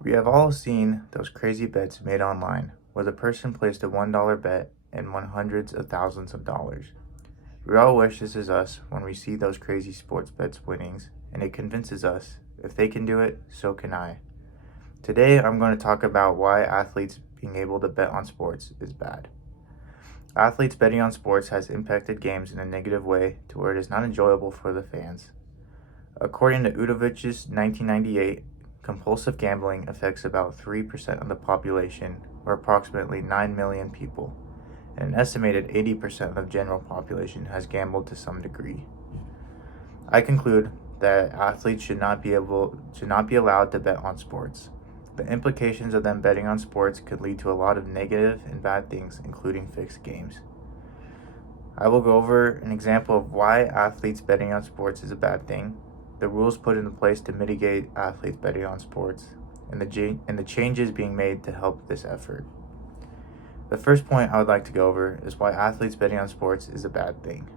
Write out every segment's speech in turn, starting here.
We have all seen those crazy bets made online where the person placed a $1 bet and won hundreds of thousands of dollars. We all wish this is us when we see those crazy sports bets winnings, and it convinces us if they can do it, so can I. Today, I'm going to talk about why athletes being able to bet on sports is bad. Athletes betting on sports has impacted games in a negative way to where it is not enjoyable for the fans. According to Udovic's 1998, compulsive gambling affects about 3% of the population, or approximately 9 million people, and an estimated 80% of the general population has gambled to some degree. I conclude that athletes should not be allowed to bet on sports. The implications of them betting on sports could lead to a lot of negative and bad things, including fixed games. I will go over an example of why athletes betting on sports is a bad thing, the rules put into place to mitigate athletes betting on sports, and the changes being made to help this effort. The first point I would like to go over is why athletes betting on sports is a bad thing.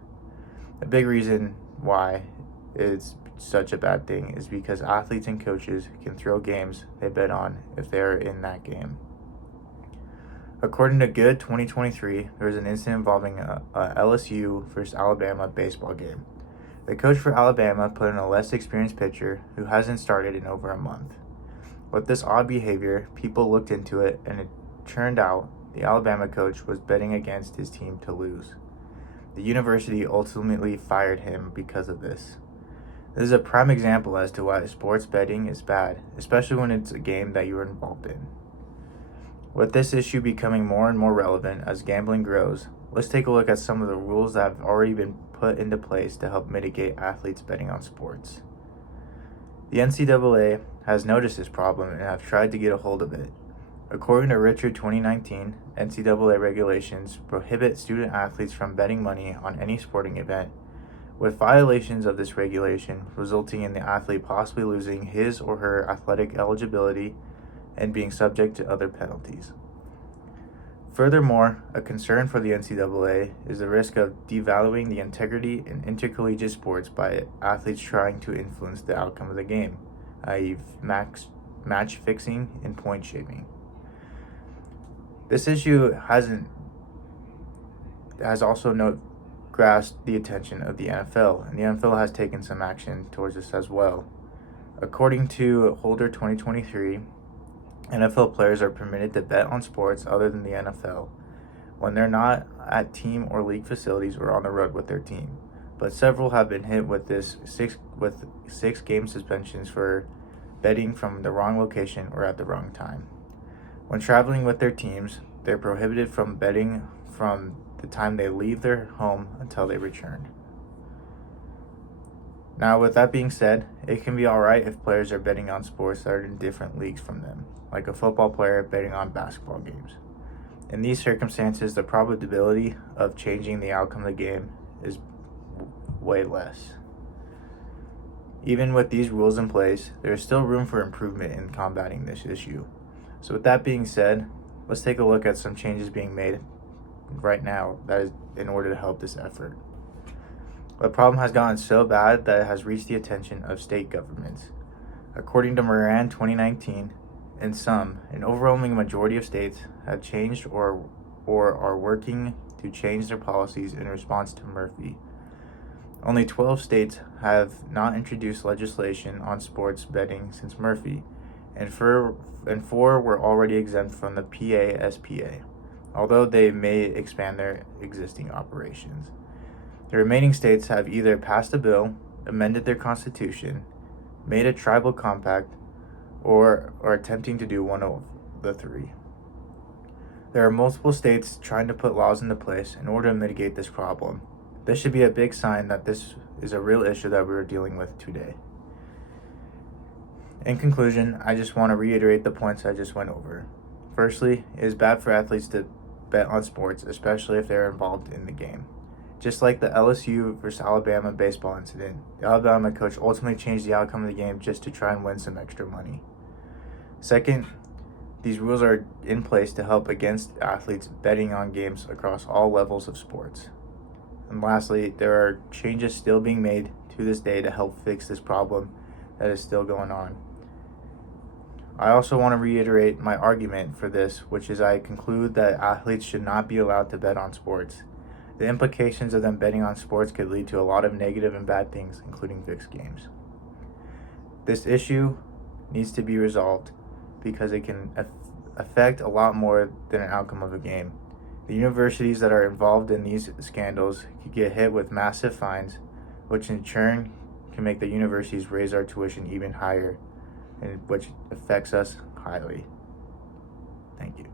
A big reason why it's such a bad thing is because athletes and coaches can throw games they bet on if they are in that game. According to Good 2023, there was an incident involving a LSU versus Alabama baseball game. The coach for Alabama put in a less experienced pitcher who hasn't started in over a month. With this odd behavior, people looked into it, and it turned out the Alabama coach was betting against his team to lose. The university ultimately fired him because of this. This is a prime example as to why sports betting is bad, especially when it's a game that you are involved in. With this issue becoming more and more relevant as gambling grows, let's take a look at some of the rules that have already been put into place to help mitigate athletes betting on sports. The NCAA has noticed this problem and have tried to get a hold of it. According to Richard 2019, NCAA regulations prohibit student athletes from betting money on any sporting event, with violations of this regulation resulting in the athlete possibly losing his or her athletic eligibility and being subject to other penalties. Furthermore, a concern for the NCAA is the risk of devaluing the integrity in intercollegiate sports by athletes trying to influence the outcome of the game, i.e., match fixing and point shaming. This issue has also grasped the attention of the NFL, and the NFL has taken some action towards this as well. According to Holder 2023, NFL players are permitted to bet on sports other than the NFL when they're not at team or league facilities or on the road with their team. But several have been hit with six game suspensions for betting from the wrong location or at the wrong time. When traveling with their teams, they're prohibited from betting from the time they leave their home until they return. Now, with that being said, it can be alright if players are betting on sports that are in different leagues from them, like a football player betting on basketball games. In these circumstances, the probability of changing the outcome of the game is way less. Even with these rules in place, there is still room for improvement in combating this issue. So with that being said, let's take a look at some changes being made right now that is in order to help this effort. The problem has gotten so bad that it has reached the attention of state governments. According to Moran 2019, an overwhelming majority of states have changed or are working to change their policies in response to Murphy. Only 12 states have not introduced legislation on sports betting since Murphy, and four were already exempt from the PASPA, although they may expand their existing operations. The remaining states have either passed a bill, amended their constitution, made a tribal compact, or are attempting to do one of the three. There are multiple states trying to put laws into place in order to mitigate this problem. This should be a big sign that this is a real issue that we're dealing with today. In conclusion, I just want to reiterate the points I just went over. Firstly, it is bad for athletes to bet on sports, especially if they're involved in the game. Just like the LSU versus Alabama baseball incident, the Alabama coach ultimately changed the outcome of the game just to try and win some extra money. Second, these rules are in place to help against athletes betting on games across all levels of sports. And lastly, there are changes still being made to this day to help fix this problem that is still going on. I also want to reiterate my argument for this, which is I conclude that athletes should not be allowed to bet on sports. The implications of them betting on sports could lead to a lot of negative and bad things, including fixed games. This issue needs to be resolved because it can affect a lot more than an outcome of a game. The universities that are involved in these scandals could get hit with massive fines, which in turn can make the universities raise our tuition even higher, and which affects us highly. Thank you.